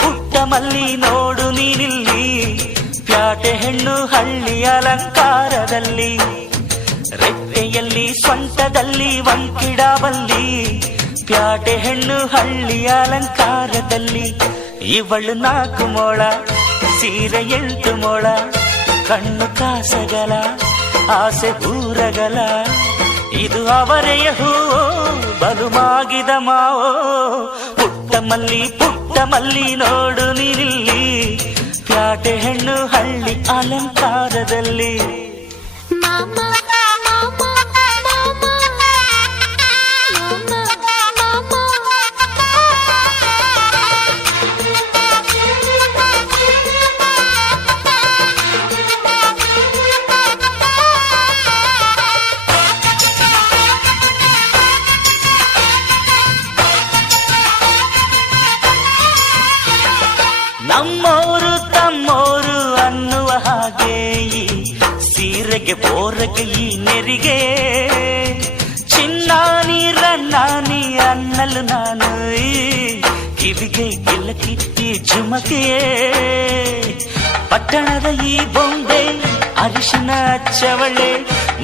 ಪುಟ್ಟ ಮಲ್ಲಿ ನೋಡು ನೀನಿಲ್ಲಿ, ಪ್ಯಾಟೆ ಹೆಣ್ಣು ಹಳ್ಳಿ ಅಲಂಕಾರದಲ್ಲಿ, ರೆಟ್ಟೆಯಲ್ಲಿ ಸ್ವಂಟದಲ್ಲಿ ವಂಕಿಡಬಲ್ಲಿ, ಪ್ಯಾಟೆ ಹೆಣ್ಣು ಹಳ್ಳಿ ಅಲಂಕಾರದಲ್ಲಿ. ಇವಳು 4 ಮೊಳ ಸೀರೆ 8 ಮೊಳ, ಕಣ್ಣು ಕಾಸಗಲ ಆಸೆ ಊರಗಲ, ಇದು ಅವರೆಯ ಹೂವೋ ಬಲು ಮಾಗಿದ ಮಾವೋ. ಪುಟ್ಟ ಮಲ್ಲಿ ನೋಡು ನೀನಿಲ್ಲಿ, ಪ್ಯಾಟೆ ಹೆಣ್ಣು ಹಳ್ಳಿ ಅಲಂಕಾರದಲ್ಲಿ. ನಮ್ಮೋರು ತಮ್ಮೋರು ಅನ್ನುವ ಹಾಗೆ ಈ ಸೀರೆಗೆ ಬೋರಗೆ ಈ ನೆರಿಗೆ, ಚಿನ್ನಾನಿ ರನ್ನಾನಿ ಅನ್ನಲು ನಾನು ಈ ಕಿವಿಗೆ ಗಿಲಕಿ ಈ ಜುಮಕೆಯೇ. ಪಟ್ಟಣದ ಈ ಬೊಂಬೆ ಅರಿಶಿನ ಹಚ್ಚವಳೆ,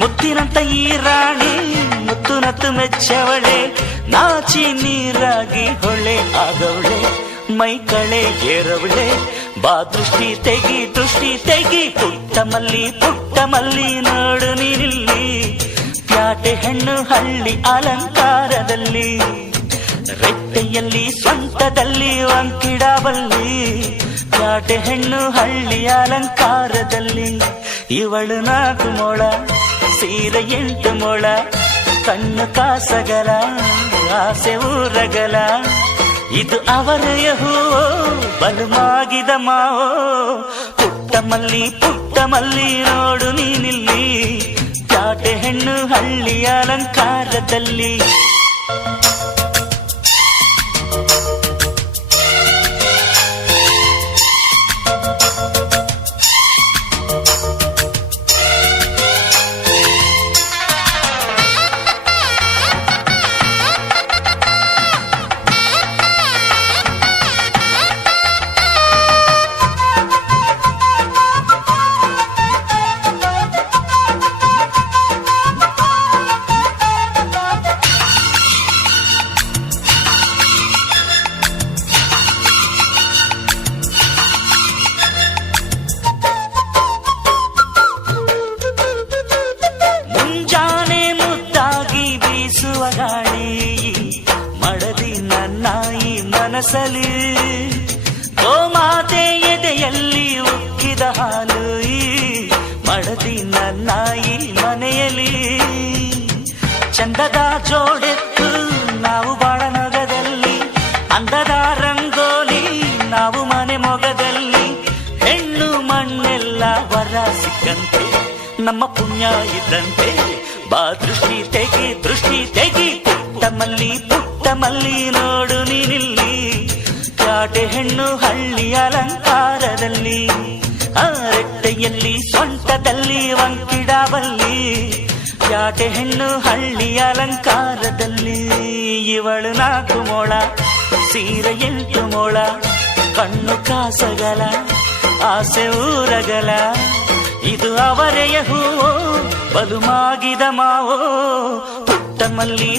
ಮುತ್ತಿನಂತ ಈ ರಾಣಿ ಮುತ್ತು ನತ್ತು ಮೆಚ್ಚವಳೆ, ನಾಚಿ ನೀರಾಗಿ ಹೊಳೆ ಆಗವಳೆ, ಮೈ ಕಳೆ ಏರವಳೆ, ಬಾ ದೃಷ್ಟಿ ತೆಗಿ. ಪುಟ್ಟ ಮಲ್ಲಿ ನೋಡು ನೀನಿಲ್ಲಿ, ಪ್ಯಾಟೆ ಹೆಣ್ಣು ಹಳ್ಳಿ ಅಲಂಕಾರದಲ್ಲಿ, ರೆಟ್ಟೆಯಲ್ಲಿ ಸ್ವಂಟದಲ್ಲಿ ವಂಕಿಡಬಲ್ಲಿ, ಪ್ಯಾಟೆ ಹೆಣ್ಣು ಹಳ್ಳಿ ಅಲಂಕಾರದಲ್ಲಿ. ಇವಳು 4 ಮೊಳ ಸೀರೆ 8 ಮೊಳ, ಕಣ್ಣು ಕಾಸಗಲ ಆಸೆ ಊರಗಲ, ಇದು ಅವರೆಯ ಹೂವೋ ಬಲು ಮಾಗಿದ ಮಾವೋ. ಪುಟ್ಟ ಮಲ್ಲಿ ನೋಡು ನೀನಿಲ್ಲಿ, ಪ್ಯಾಟೆ ಹೆಣ್ಣು ಹಳ್ಳಿ ಅಲಂಕಾರದಲ್ಲಿ. ಗಾಳಿ ಮಡದಿ ನನ್ನ ಈ ಮನಸಲಿ, ಗೋಮಾತೆ ಎದೆಯಲ್ಲಿ ಉಕ್ಕಿದ ಹಾಲು ಈ ಮಡದಿ ನನ್ನ ಈ ಮನೆಯಲ್ಲಿ. ಚಂದದ ಜೋಡೆತ್ತು ನಾವು ಬಾಳ ನಗದಲ್ಲಿ, ಅಂದದ ರಂಗೋಲಿ ನಾವು ಮನೆ ಮೊಗದಲ್ಲಿ, ಹೆಣ್ಣು ಮಣ್ಣೆಲ್ಲ ವರ ಸಿಕ್ಕಂತೆ ನಮ್ಮ ಪುಣ್ಯ ಇದ್ದಂತೆ, ಬಾ ದೃಷ್ಟಿ ತೆಗಿ. ಪುಟ್ಟ ಮಲ್ಲಿ ನೋಡು ನೀನಿಲ್ಲಿ, ಪ್ಯಾಟೆ ಹೆಣ್ಣು ಹಳ್ಳಿ ಅಲಂಕಾರದಲ್ಲಿ, ರೆಟ್ಟೆಯಲ್ಲಿ ಸೊಂಟದಲ್ಲಿ ವಂಕಿಡಬಲ್ಲಿ, ಪ್ಯಾಟೆ ಹೆಣ್ಣು ಹಳ್ಳಿ ಅಲಂಕಾರದಲ್ಲಿ. ಇವಳು 4 ಮೊಳ ಸೀರೆ 8 ಮೊಳ, ಕಣ್ಣು ಕಾಸಗಲ ಆಸೆ ಊರಗಲ, ಇದು ಅವರೆಯ ಹೂವೋ ಬಲು ಮಾಗಿದ ಮಾವೋ. ಪುಟ್ಟ ಮಲ್ಲಿ